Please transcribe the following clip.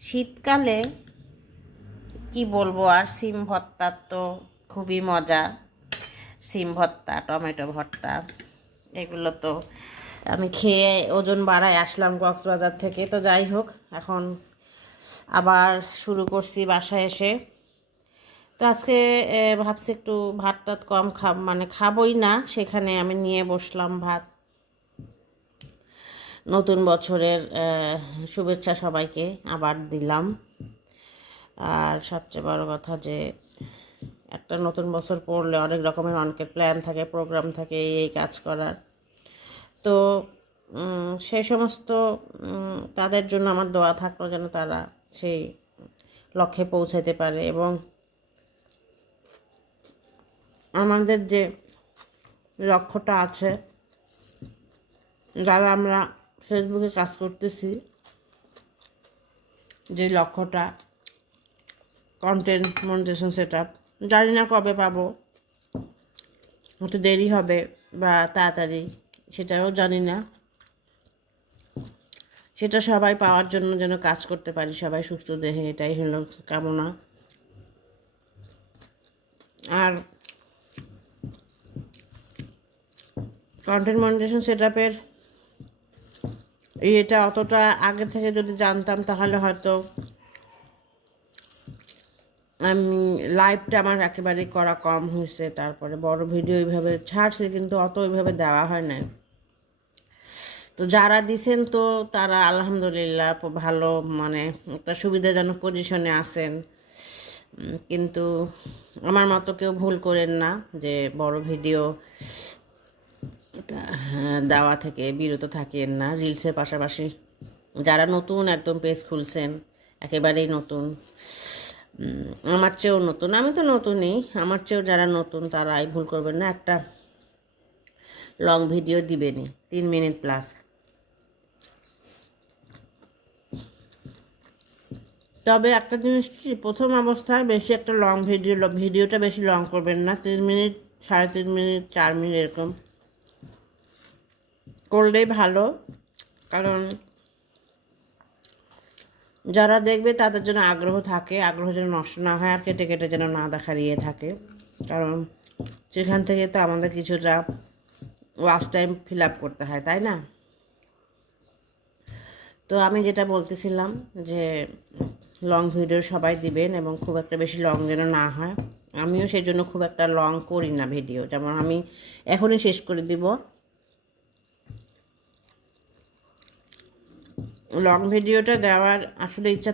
শীতকালে কি বলবো আর, সিম ভর্তার তো খুবই মজা। সিম ভর্তা, টমেটো ভর্তা, এগুলো তো আমি খেয়ে ওজন বাড়ায় আসলাম কক্সবাজার থেকে। তো যাই হোক, এখন আবার শুরু করছি বাসায় এসে। তো আজকে ভাবছি একটু ভাত টাত কম মানে খাবই না, সেখানে আমি নিয়ে বসলাম ভাত। নতুন বছরের শুভেচ্ছা সবাইকে আবার দিলাম। আর সবচেয়ে বড় কথা যে একটা নতুন বছর পড়লে অনেক রকমের অনেকের প্ল্যান থাকে, প্রোগ্রাম থাকে, এই কাজ করার। তো সেই সমস্ত তাদের জন্য আমার দোয়া থাকলো যেন তারা সেই লক্ষ্যে পৌঁছাতে পারে। এবং আমাদের যে লক্ষ্যটা আছে, যারা আমরা ফেসবুকে কাজ করতেছি, যে লক্ষ্যটা কন্টেন্ট মনিটাইজেশন সেট আপ, জানি না কবে পাবো, একটু দেরি হবে বা তাড়াতাড়ি, সেটাও জানি না। সেটা সবাই পাওয়ার জন্য যেন কাজ করতে পারি, সবাই সুস্থ দেহে, এটাই হলো কামনা। আর কন্টেন্ট মনিটাইজেশন সেট আপের এটা অতটা আগে থেকে যদি জানতাম তাহলে হয়তো আমি লাইভটা আমার একেবারেই করা কম হয়েছে। তারপরে বড় ভিডিও এইভাবে ছাড়ছে, কিন্তু অত ওইভাবে দেওয়া হয় না। তো যারা দিছেন তো তারা আলহামদুলিল্লাহ ভালো, মানে একটা সুবিধাজনক পজিশনে আছেন। কিন্তু আমার মতো কেউ ভুল করেন না যে বড় ভিডিও দেওয়া থেকে বিরত থাকেন না। রিলসের পাশাপাশি যারা নতুন একদম পেজ খুলছেন, একেবারেই নতুন, আমার চেয়েও নতুন, আমি তো নতুনই, আমার চেয়েও যারা নতুন তারা এই ভুল করবেন না, একটা লং ভিডিও দিবেনই 3 মিনিট প্লাস। তবে একটা জিনিস কি, প্রথম অবস্থায় বেশি একটা লং ভিডিওটা বেশি লং করবেন না। 3 মিনিট, 3.5 মিনিট, 4 মিনিট এরকম করলেই ভালো। কারণ যারা দেখবে তাদের জন্য আগ্রহ থাকে, আগ্রহ যেন নষ্ট না হয়, আর কেটে কেটে যেন না দেখার ইয়ে থাকে। কারণ সেখান থেকে তো আমাদের কিছুটা ওয়াচ টাইম ফিল আপ করতে হয়, তাই না? তো আমি যেটা বলতেছিলাম যে লং ভিডিও সবাই দিবেন, এবং খুব একটা বেশি লং যেন না হয়। আমিও সেই জন্য খুব একটা লং করি না ভিডিও, যেমন আমি এখনই শেষ করে দিব। লং ভিডিওটা দেওয়ার আসলে ইচ্ছা